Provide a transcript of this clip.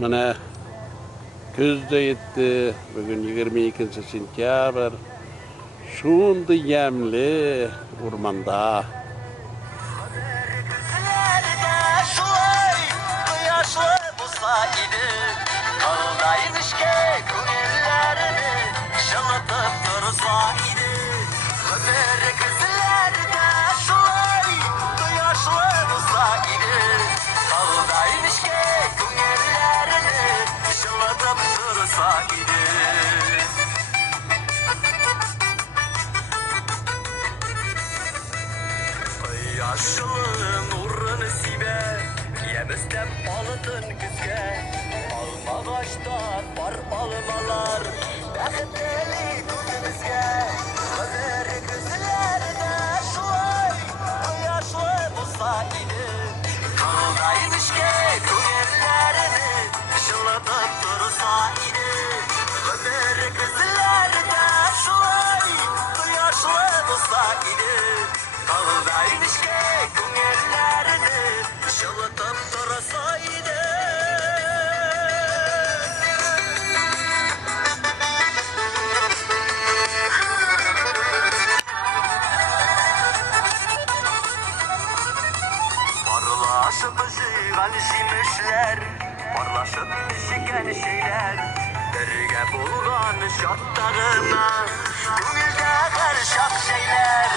Mana köz de yetti. Bugün 22 sentyabr. Şundy yemli urmanda. Yaşlılığın nurunu sibe, yemizden balıdın güzge. Alma ağaçtan var almalar, bəxteli günümüzge. Kaderi gözlerde şuay, yaşlı bulsa idi. Kaldaymış ki günlerini, ışılatıp dursa idi. Kaderi gözlerde şuay, yaşlı bulsa idi. Kaldaymış ki günlerini ışılatıp durasaydı. Parlaşıp ışıgan şimişler, parlaşıp düşüken şeyler. Birge bulgan şartlarına, gönülde karışak şeyler.